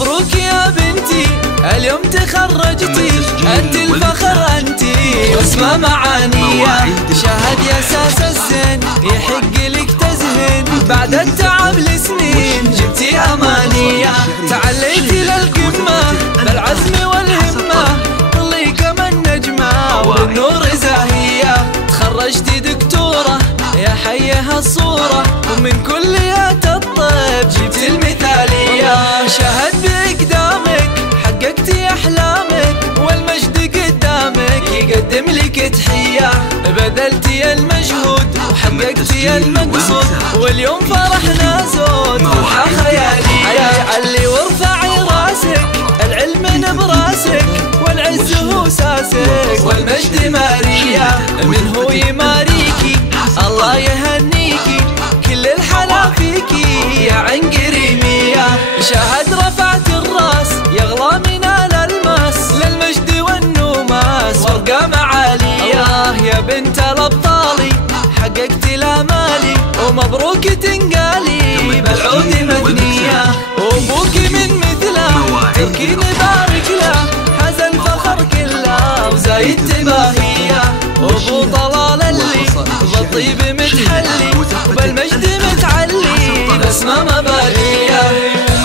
مبروك يا بنتي اليوم تخرجتي، انت الفخر انتي واسمى معانية، شهد يا ساس الزين يحق لك تزهين، بعد التعب لسنين جبتي امانية، تعليتي للقمة بالعزم والهمة، طلي كمن نجمة وبالنور زاهية، تخرجتي دكتورة يا حيها الصورة، ومن كليات الطب جبتي المثالية، شهد بإقدامك حققتي أحلامك، والمجد قدامك يقدم لك تحية، بذلتي المجهود وحققتي المقصود، واليوم فرحنا زود فرحة خيالية، علي وارفعي راسك العلم براسك، والعز هو ساسك والمجد مارية، من هو يماريكي الله يهنيكي، كل الحلا فيكي يا عين قريمية، شهد رفعت الراس يغلى من الالماس، للمجد والنوماس ورقة معالية، يا بنت الابطالي حققتي الامالي، ومبروك تنقالي بالعود مدنية، وابوك من مثله تركي نبارك له، حاز الفخر كله وزايد تباهية، وابو طلال اللي بالطيب متحلي، وبالمجد متعلي بسمة مبادية،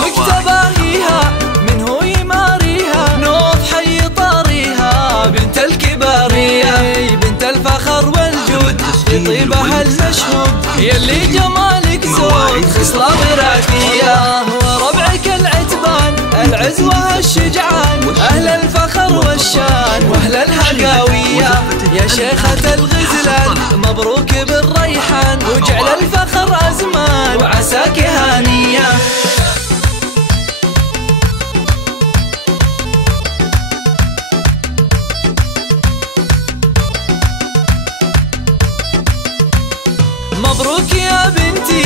مكتباهيها من هو يماريها، نوف حي طاريها بنت الكبارية، بنت الفخر والجود في طيبها المشهود، يلي جمالك زود خصلة وراثية، وربعك العتبان العز والشجعان، أهل الفخر والشان وأهل الهقاوية، يا شيخة الغزلان مبروك بالريحان، وجعل الفخر أزمان وعساك هانية. مبروك يا بنتي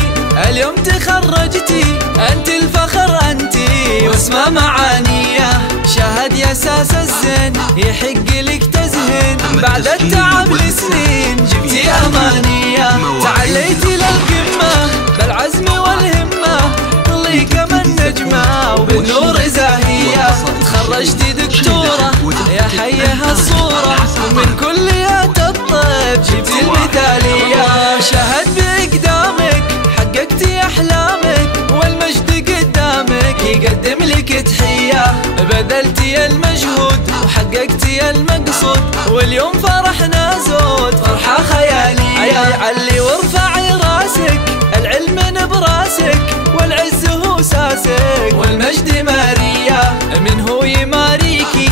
اليوم تخرجتي، انت الفخر انتي واسمى معانية، شهد يا ساس الزين يحق لك تزهين، بعد التعب لسنين جبتي امانية، تعليتي للقمة بالعزم والهمة، طلي كمن نجمة وبالنور زاهية، تخرجتي دكتورة يا حيها الصورة، ومن كليات الطب جبتي المثالية، شهد بإقدامك حققتي أحلامك، والمجد قدامك يقدم لك تحية، بذلتي المجهود وحققتي المقصود، واليوم فرحنا زود فرحة خيالية، علي وارفعي راسك العلم براسك، والعز هو ساسك والمجد مارية، من هو يماريكي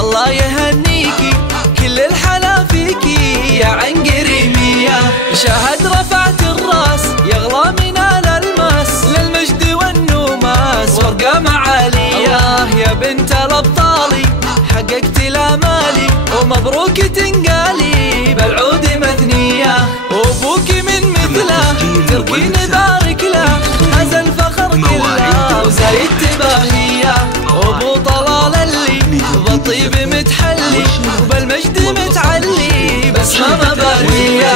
الله يهنيكي، كل الحلا فيكي يا عين قريمية، شهد رفعت الراس يغلى من الالماس، للمجد والنوماس ورقة معالية، يا بنت الابطالي حققتي الامالي، ومبروك تنقالي بالعود مثنية، وابوك من مثله تركي نبارك له، حاز الفخر كله وزايد تباهية، وابو طلال اللي بالطيب متحلي، وبالمجد متعلي بسمة مبادية،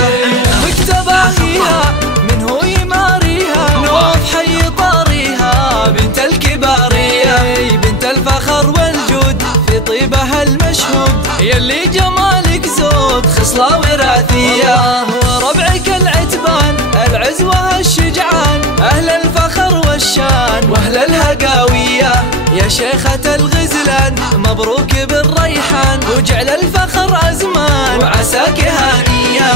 مكتباهيها من هو يماريها، نوف حي طاريها بنت الكبارية، بنت الفخر والجود في طيبها المشهود، يلي جمالك زود خصلة وراثية، وربعك العتبان العز والشجعان، أهل الفخر والشان وأهل الهقاوية، يا شيخة الغزلان مبروك بالريحان، وجعل الفخر أزمان وعساك هانية.